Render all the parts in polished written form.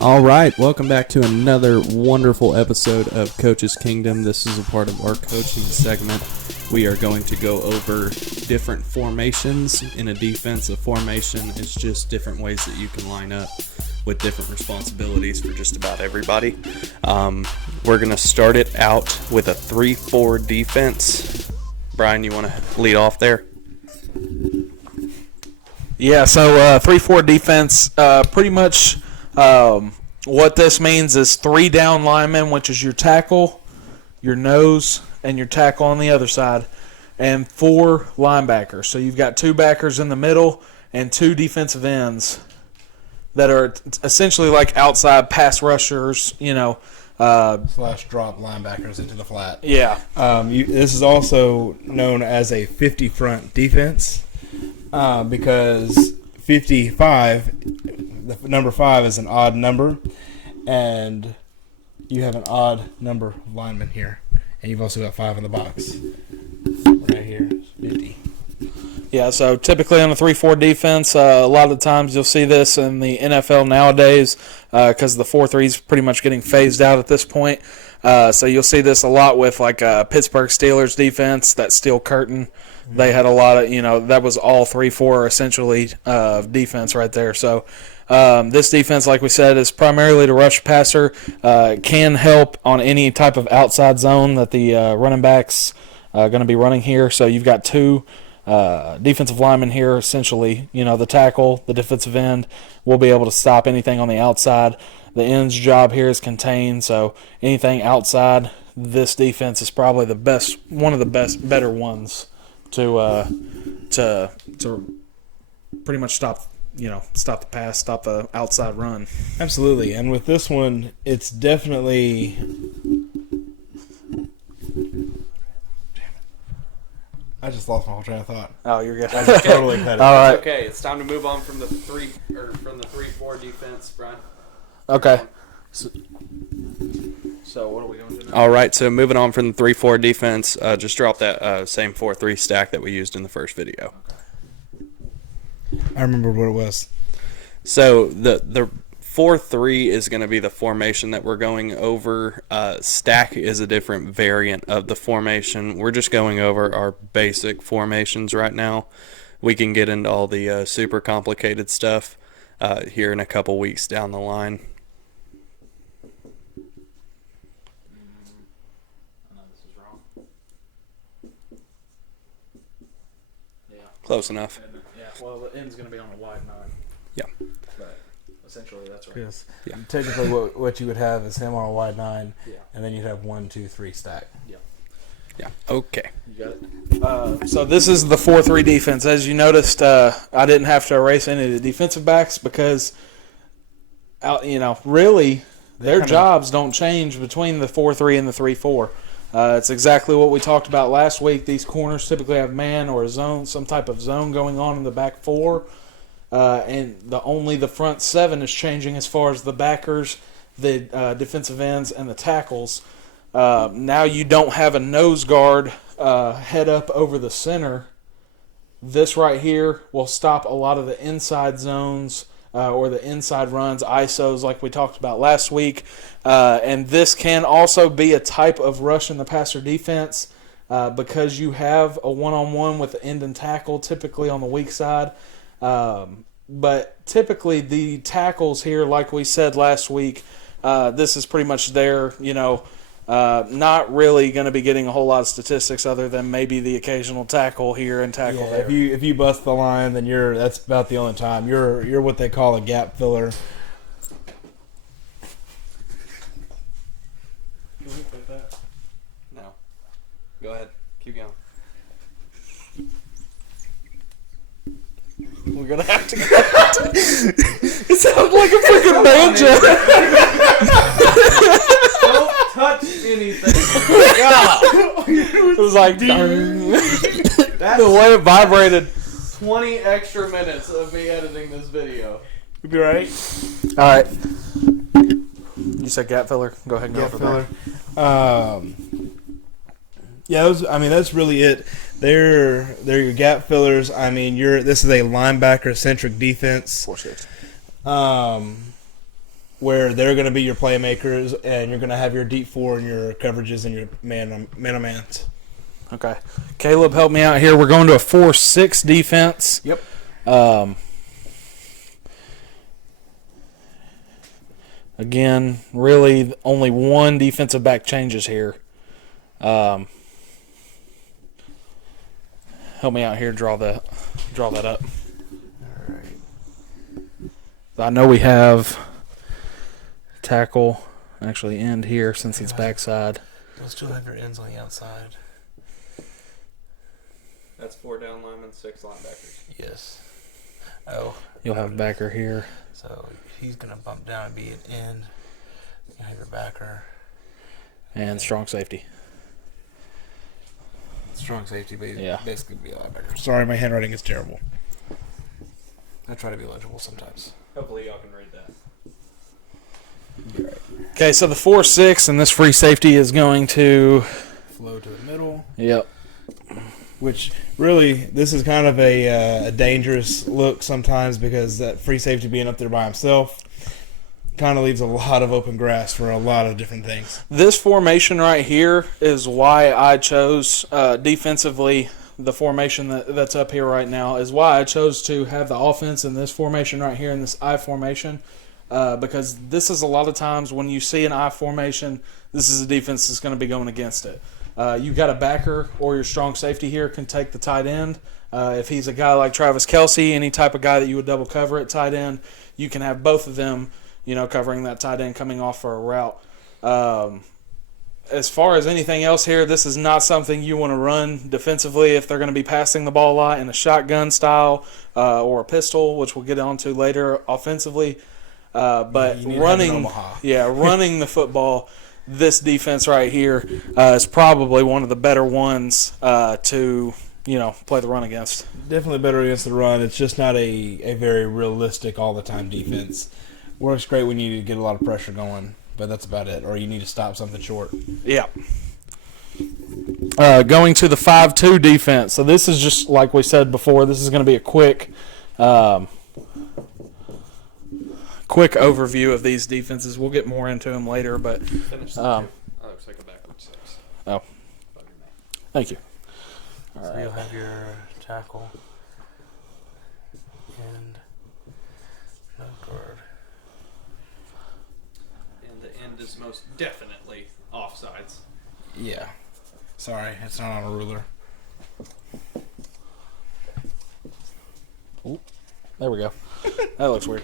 All right, welcome back to another wonderful episode of Coach's Kingdom. This is a part of our coaching segment. We are going to go over different formations in a defensive formation. It's just different ways that you can line up with different responsibilities for just about everybody. We're going to start it out with a 3-4 defense. Brian, you want to lead off there? Yeah, so 3-4 defense, pretty much what this means is 3 down linemen, which is your tackle, your nose, and your tackle on the other side, and 4 linebackers. So you've got 2 backers in the middle and 2 defensive ends that are essentially like outside pass rushers, slash drop linebackers into the flat. Yeah. This is also known as a 50 front defense because 55, the number 5 is an odd number, and you have an odd number of linemen here. And you've also got 5 in the box. Right here, 50. Yeah, so typically on a 3-4 defense, a lot of the times you'll see this in the NFL nowadays because the 4-3 is pretty much getting phased out at this point. So you'll see this a lot with like Pittsburgh Steelers defense, that steel curtain. Mm-hmm. They had a lot of, that was all 3-4 essentially defense right there. So this defense, like we said, is primarily to rush passer. Can help on any type of outside zone that the running backs are going to be running here. So you've got 2 defensive linemen here, essentially. The tackle, the defensive end, will be able to stop anything on the outside. The end's job here is contained, so anything outside, this defense is probably the best, one of the better ones to pretty much stop the pass, stop the outside run. Absolutely, and with this one, it's definitely. I just lost my whole train of thought. Oh, you're good. I just totally cut it. All right. It's okay. It's time to move on from the 3-4 defense, Brian. Okay. So what are we going to do now? All right, so moving on from the 3-4 defense, just drop that same 4-3 stack that we used in the first video. I remember what it was. So the 4-3 is going to be the formation that we're going over. Stack is a different variant of the formation. We're just going over our basic formations right now. We can get into all the super complicated stuff here in a couple weeks down the line. I know this is wrong. Yeah. Close enough. Yeah, well, the end's going to be on a wide 9. Yeah. But essentially, that's right. Yes. Yeah. Technically, what you would have is him on a wide 9, Yeah. and then you'd have 1, 2, 3 stack. Yeah. Yeah. Okay. You got it. So this is the 4-3 defense. As you noticed, I didn't have to erase any of the defensive backs because, really, their jobs don't change between the 4-3 and the 3-4. It's exactly what we talked about last week. These corners typically have man or a zone, some type of zone going on in the back 4. And only the front 7 is changing as far as the backers, the defensive ends, and the tackles. Now you don't have a nose guard head up over the center. This right here will stop a lot of the inside zones or the inside runs, ISOs like we talked about last week. And this can also be a type of rush in the passer defense because you have a one-on-one with the end and tackle typically on the weak side. But typically the tackles here, like we said last week, this is pretty much their, not really going to be getting a whole lot of statistics other than maybe the occasional tackle here and tackle there. If you bust the line, then that's about the only time. You're what they call a gap filler. Can we put that? No. Go ahead. Keep going. We're going to have to go. It sounds like a freaking banjo. Don't touch anything. It was like, That's the way it vibrated. 20 extra minutes of me editing this video. You'll be right. All right. You said gap filler. Go ahead and go Gap for filler. that. Yeah, that's really it. They're your gap fillers. I mean, this is a linebacker-centric defense. 4-6. where they're going to be your playmakers, and you're going to have your deep four and your coverages and your man-on-mans. Okay. Caleb, help me out here. We're going to a 4-6 defense. Yep. Again, really only one defensive back changes here. Help me out here. Draw that up. All right. I know we have tackle actually end here since it's backside. You'll still have your ends on the outside. That's 4 down linemen, 6 linebackers. Yes. Oh. You'll have backer here. So he's going to bump down and be an end. You have your backer. And strong safety. Strong safety, but Yeah. basically be a linebacker. Sorry, my handwriting is terrible. I try to be legible sometimes. Hopefully y'all can read that. Okay, so the 4-6 and this free safety is going to Flow to the middle. Yep. Which really, this is kind of a dangerous look sometimes because that free safety being up there by himself kind of leaves a lot of open grass for a lot of different things. This formation right here is why I chose defensively. The formation that's up here right now is why I chose to have the offense in this formation right here in this I formation, because this is a lot of times when you see an I formation, this is a defense that's going to be going against it. You've got a backer or your strong safety here can take the tight end. If he's a guy like Travis Kelce, any type of guy that you would double cover at tight end, you can have both of them, covering that tight end coming off for a route. As far as anything else here, this is not something you want to run defensively if they're going to be passing the ball a lot in a shotgun style or a pistol, which we'll get onto later offensively. But running the football, this defense right here is probably one of the better ones to play the run against. Definitely better against the run. It's just not a very realistic all-the-time defense. Works great when you get a lot of pressure going, but that's about it. Or you need to stop something short. Yeah. Going to the 5-2 defense. So this is just like we said before. This is going to be a quick overview of these defenses. We'll get more into them later, but Finish the looks like a backwards 6. Oh, thank you. All So right. you'll have your tackle and no guard. And the end is most definitely offsides. Yeah. Sorry, it's not on a ruler. There we go. That looks weird.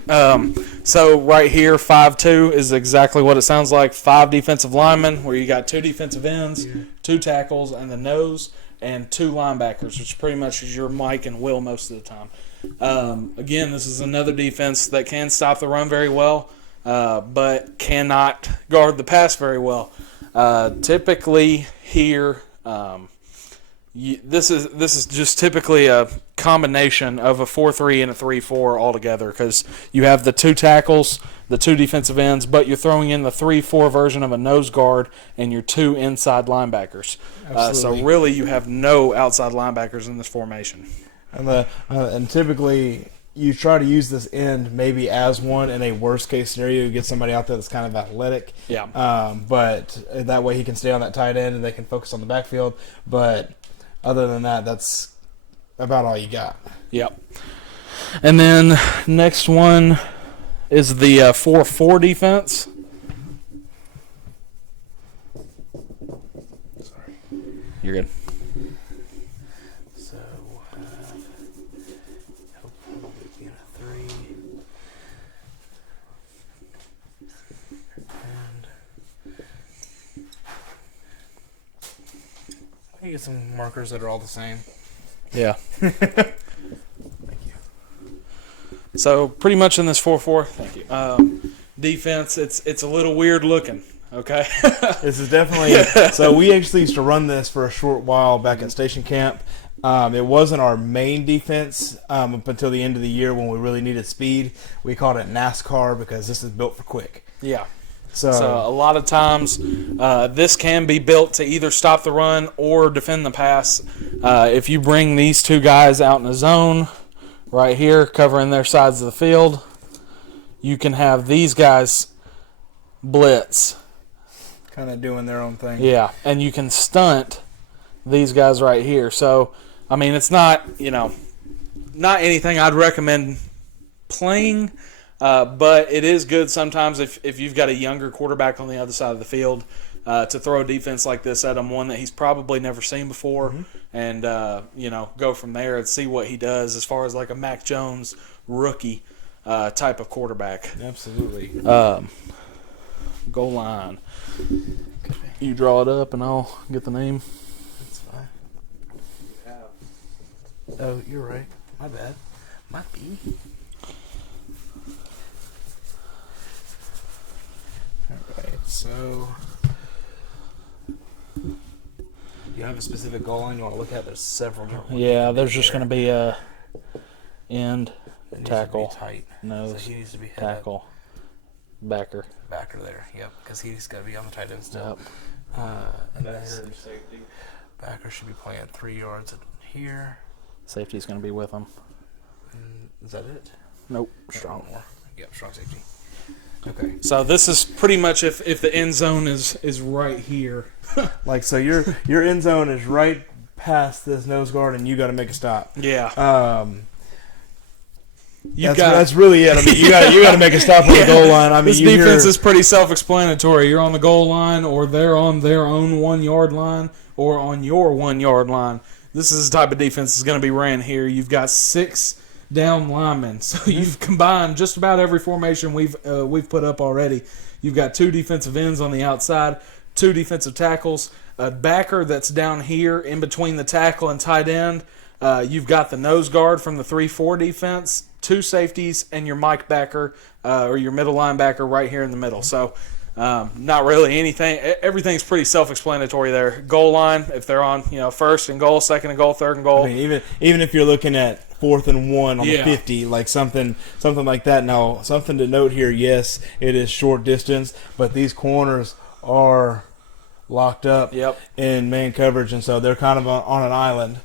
So right here, 5-2 is exactly what it sounds like. 5 defensive linemen, where you got 2 defensive ends, 2 tackles, and the nose, and 2 linebackers, which pretty much is your Mike and Will most of the time. Again, this is another defense that can stop the run very well, but cannot guard the pass very well. Typically here, this is just typically a combination of a 4-3 and a 3-4 altogether, because you have the 2 tackles, the 2 defensive ends, but you're throwing in the 3-4 version of a nose guard and your 2 inside linebackers. So really you have no outside linebackers in this formation. And typically you try to use this end maybe as one in a worst case scenario. You get somebody out there that's kind of athletic. Yeah. But that way he can stay on that tight end and they can focus on the backfield. But other than that, that's about all you got. Yep. And then next one is the 4-4 defense. Sorry. You're good. So he'll probably be in a 3. And I get some markers that are all the same. Yeah. Thank you. So pretty much in this 4-4, thank you. Defense, it's a little weird looking. Okay. This is definitely so. We actually used to run this for a short while back at station camp. It wasn't our main defense up until the end of the year when we really needed speed. We called it NASCAR because this is built for quick. Yeah. So a lot of times this can be built to either stop the run or defend the pass. If you bring these 2 guys out in the zone right here covering their sides of the field, you can have these guys blitz. Kind of doing their own thing. Yeah, and you can stunt these guys right here. So, I mean, it's not, not anything I'd recommend playing, but it is good sometimes if you've got a younger quarterback on the other side of the field to throw a defense like this at him, one that he's probably never seen before, and, go from there and see what he does as far as like a Mac Jones rookie type of quarterback. Absolutely. Goal line. You draw it up and I'll get the name. That's fine. Oh, you're right. My bad. Might be. Alright, so you have a specific goal line you want to look at? There's several more. Yeah, there's just going to be a end, It needs tackle, to be tight. nose, So he needs to be head tackle, backer. backer there. Yep, because he's got to be on the tight end still. Yep. And then backer should be playing 3 yards here. Safety's going to be with him. Is that it? Nope. Strong. More. Yep, strong safety. Okay. So this is pretty much if the end zone is right here. Like, so your end zone is right past this nose guard, and you got to make a stop. Yeah. That's really it. I mean, you got to make a stop on the goal line. I mean, this defense is pretty self-explanatory. You're on the goal line, or they're on their own 1 yard line, or on your 1 yard line. This is the type of defense that's going to be ran here. You've got 6 down linemen, so you've combined just about every formation we've put up already. You've got 2 defensive ends on the outside, 2 defensive tackles, a backer that's down here in between the tackle and tight end. You've got the nose guard from the 3-4 defense, 2 safeties, and your Mike backer or your middle linebacker right here in the middle. So not really anything. Everything's pretty self-explanatory there. Goal line, if they're on first and goal, second and goal, third and goal. I mean, even if you're looking at 4th and 1 on the 50, like something like that. Now, something to note here, yes, it is short distance, but these corners are locked up in man coverage, and so they're kind of on an island.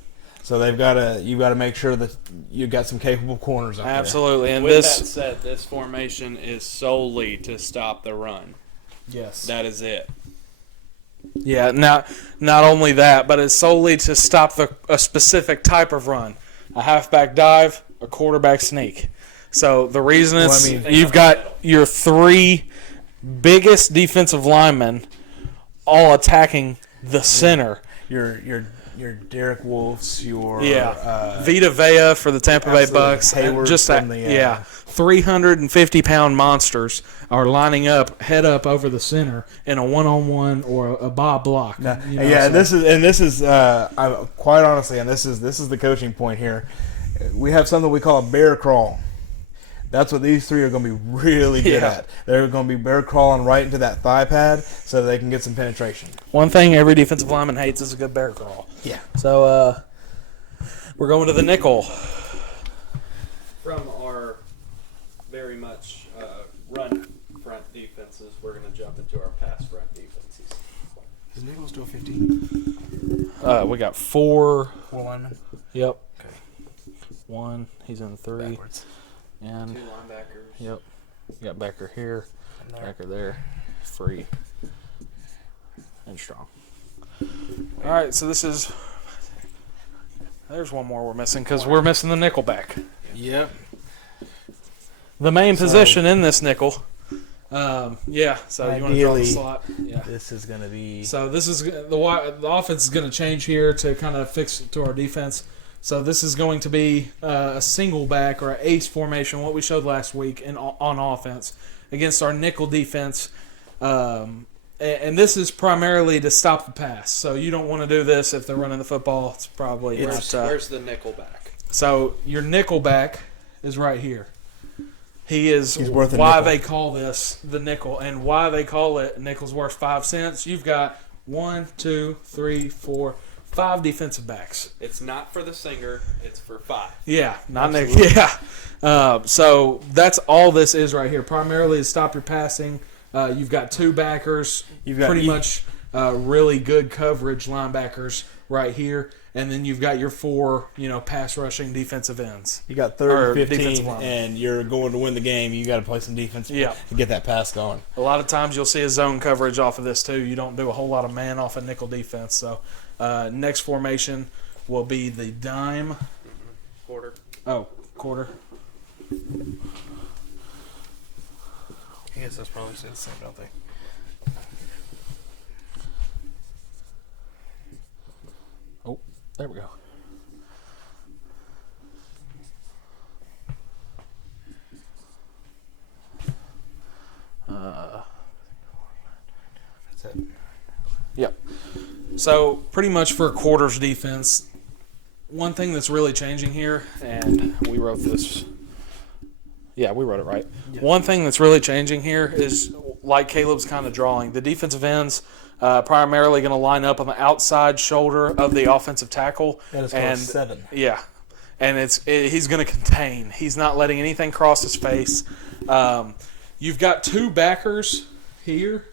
So you've got to make sure that you've got some capable corners up there. Absolutely. And With that said, this formation is solely to stop the run. Yes. That is it. Yeah, not only that, but it's solely to stop a specific type of run. A halfback dive, a quarterback sneak. So the reason you've got your 3 biggest defensive linemen all attacking the center. Your Derek Wolfs, your Vita Vea for the Tampa Bay Bucks, Hayward just from the 350-pound monsters are lining up, head up over the center in a one-on-one or a bob block. This is quite honestly, and this is the coaching point here. We have something we call a bear crawl. That's what these 3 are going to be really good at. They're going to be bear crawling right into that thigh pad so they can get some penetration. One thing every defensive lineman hates is a good bear crawl. Yeah. So we're going to the nickel. From our very much run front defenses, we're going to jump into our pass front defenses. Is nickel still 15? We got 4. 4 linemen? Yep. Okay. 1. He's in 3. Backwards. And 2 linebackers. Yep. You got backer here, backer there, free, and strong. All right, so there's one more we're missing because we're missing the Nickelback. Yep. The main position in this nickel. So you want to draw the slot? Yeah. This is going to be... So this is the offense is going to change here to kind of fix it to our defense. So this is going to be a single back or an ace formation, what we showed last week on offense against our nickel defense. And this is primarily to stop the pass. So you don't want to do this if they're running the football. It's probably Where's the nickel back? So your nickel back is right here. He's worth a why nickel. they call this the nickel, and why they call it nickel's worth 5 cents. You've got 1, 2, 3, 4, 5 defensive backs. It's not for the singer. It's for 5. Yeah, not nickel. Yeah. So that's all this is right here. Primarily to stop your passing. You've got 2 backers. You've got pretty much really good coverage linebackers right here. and then you've got your 4, pass rushing defensive ends. You got Or 3rd and defensive 15, linemen. and you're going to win the game. You got to play some defense to get that pass going. A lot of times you'll see a zone coverage off of this too. You don't do a whole lot of man off a nickel defense. So next formation will be the dime. Quarter. Oh, quarter. I guess that's probably the same, don't they? Oh, there we go. That's it. Yep. So pretty much for a quarters defense, one thing that's really changing here, and we wrote this. Yeah, we wrote it right. Yeah. One thing that's really changing here is, like Caleb's kind of drawing, the defensive ends primarily going to line up on the outside shoulder of the offensive tackle. That is called 7. Yeah, and he's going to contain. He's not letting anything cross his face. You've got 2 backers here,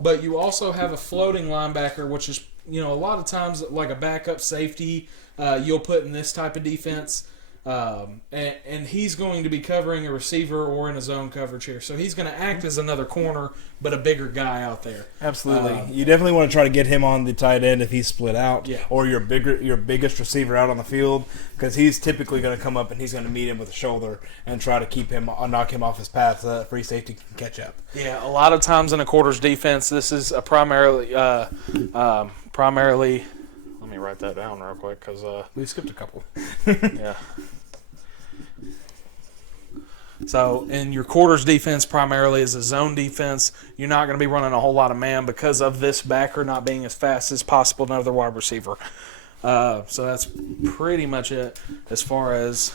but you also have a floating linebacker, which is, a lot of times like a backup safety you'll put in this type of defense. And he's going to be covering a receiver or in a zone coverage here. So he's going to act as another corner, but a bigger guy out there. Absolutely. You definitely want to try to get him on the tight end if he's split out, or your biggest receiver out on the field, because he's typically going to come up and he's going to meet him with the shoulder and try to knock him off his path so that free safety can catch up. Yeah, a lot of times in a quarters defense, this is a primarily. Let me write that down real quick because we skipped a couple. Yeah. So in your quarters defense primarily is a zone defense. You're not going to be running a whole lot of man because of this backer not being as fast as possible another wide receiver. So that's pretty much it as far as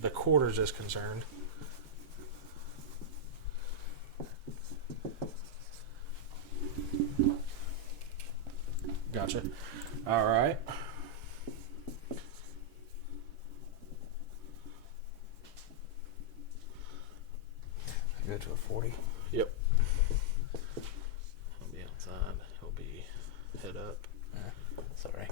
the quarters is concerned. Gotcha. All right. Go to a 40. Yep. He'll be outside. He'll be head up. Sorry.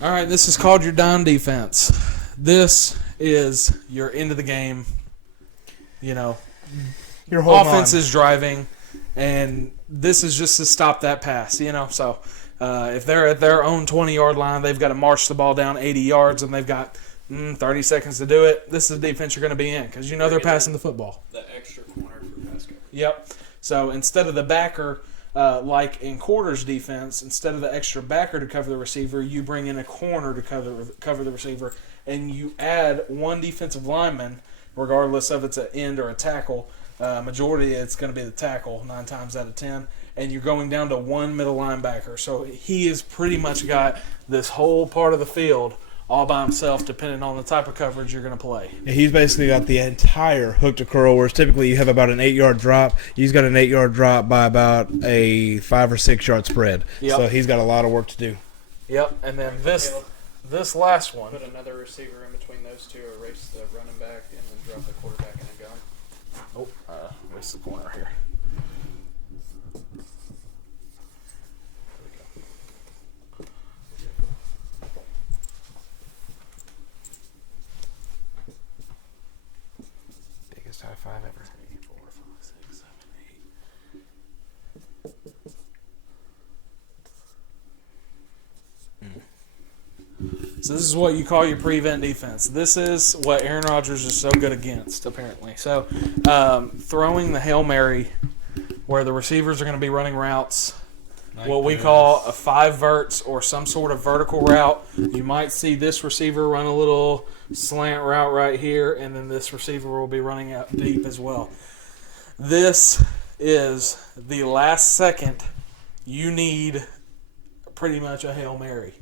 All right, this is called your dime defense. This is your end of the game. Your offense is driving, and this is just to stop that pass. So if they're at their own 20-yard line, they've got to march the ball down 80 yards, and they've got 30 seconds to do it. This is the defense you're going to be in because they're passing the football. The extra corner for pass coverage. Yep. So instead of the backer, like in quarters defense, instead of the extra backer to cover the receiver, you bring in a corner to cover the receiver, and you add one defensive lineman, regardless of it's an end or a tackle. Majority it's going to be the tackle 9 times out of 10, and you're going down to one middle linebacker. So he has pretty much got this whole part of the field all by himself, depending on the type of coverage you're going to play. He's basically got the entire hook to curl, whereas typically you have about an 8-yard drop. He's got an 8-yard drop by about a 5 or 6 yard spread. Yep. So he's got a lot of work to do. Yep, and then this last one. Put another receiver in between those two, erase the running back, and then drop the quarterback in a gun. Oh, erase the corner here. High five ever. 3, 4, 5, 6, 7, 8. So this is what you call your prevent defense. This is what Aaron Rodgers is so good against, apparently. So throwing the Hail Mary where the receivers are going to be running routes, what we call a 5 verts or some sort of vertical route. You might see this receiver run a little slant route right here, and then this receiver will be running out deep as well. This is the last second you need pretty much a Hail Mary.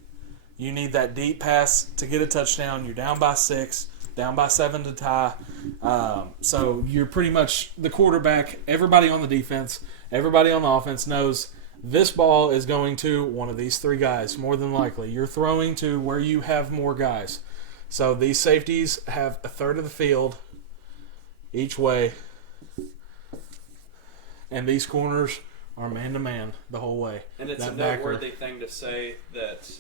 You need that deep pass to get a touchdown. You're down by 6, down by 7 to tie. So you're pretty much the quarterback. Everybody on the defense, everybody on the offense knows this ball is going to one of these 3 guys, more than likely. You're throwing to where you have more guys. So these safeties have a third of the field each way. And these corners are man-to-man the whole way. And it's that a noteworthy thing to say that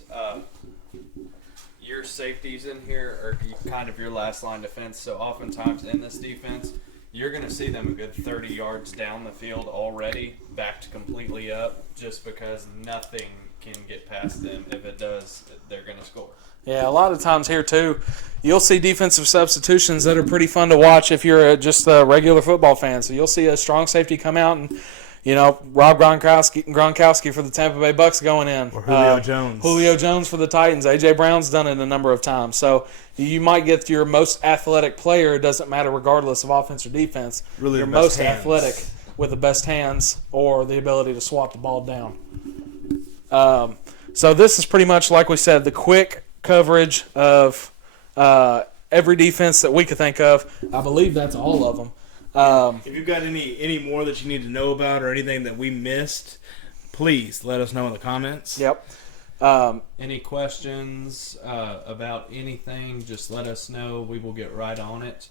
your safeties in here are kind of your last line defense. So oftentimes in this defense, you're going to see them a good 30 yards down the field already, backed completely up, just because nothing can get past them. If it does, they're going to score. Yeah, a lot of times here too, you'll see defensive substitutions that are pretty fun to watch if you're just a regular football fan. So you'll see a strong safety come out and, Rob Gronkowski for the Tampa Bay Bucks going in. Or Julio Jones. Julio Jones for the Titans. A.J. Brown's done it a number of times. So you might get your most athletic player. It doesn't matter regardless of offense or defense. Really your the best most hands. athletic with the best hands or the ability to swat the ball down. So this is pretty much, like we said, the quick coverage of every defense that we could think of. I believe that's all of them. If you've got any more that you need to know about or anything that we missed, please let us know in the comments. Yep. Any questions about anything, just let us know. We will get right on it.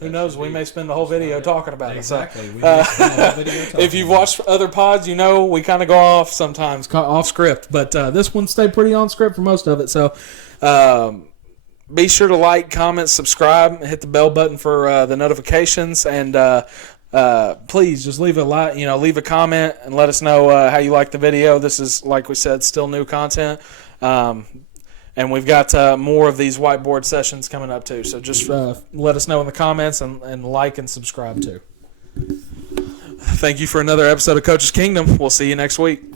Who knows? We may spend the whole video talking about exactly. it. We may spend the whole video talking If you've watched other pods, we kind of go off sometimes, off script. But this one stayed pretty on script for most of it. So be sure to like, comment, subscribe, hit the bell button for the notifications, and please just leave a comment and let us know how you like the video. This is, like we said, still new content. And we've got more of these whiteboard sessions coming up too. So just let us know in the comments and like and subscribe too. Thank you for another episode of Coach's Kingdom. We'll see you next week.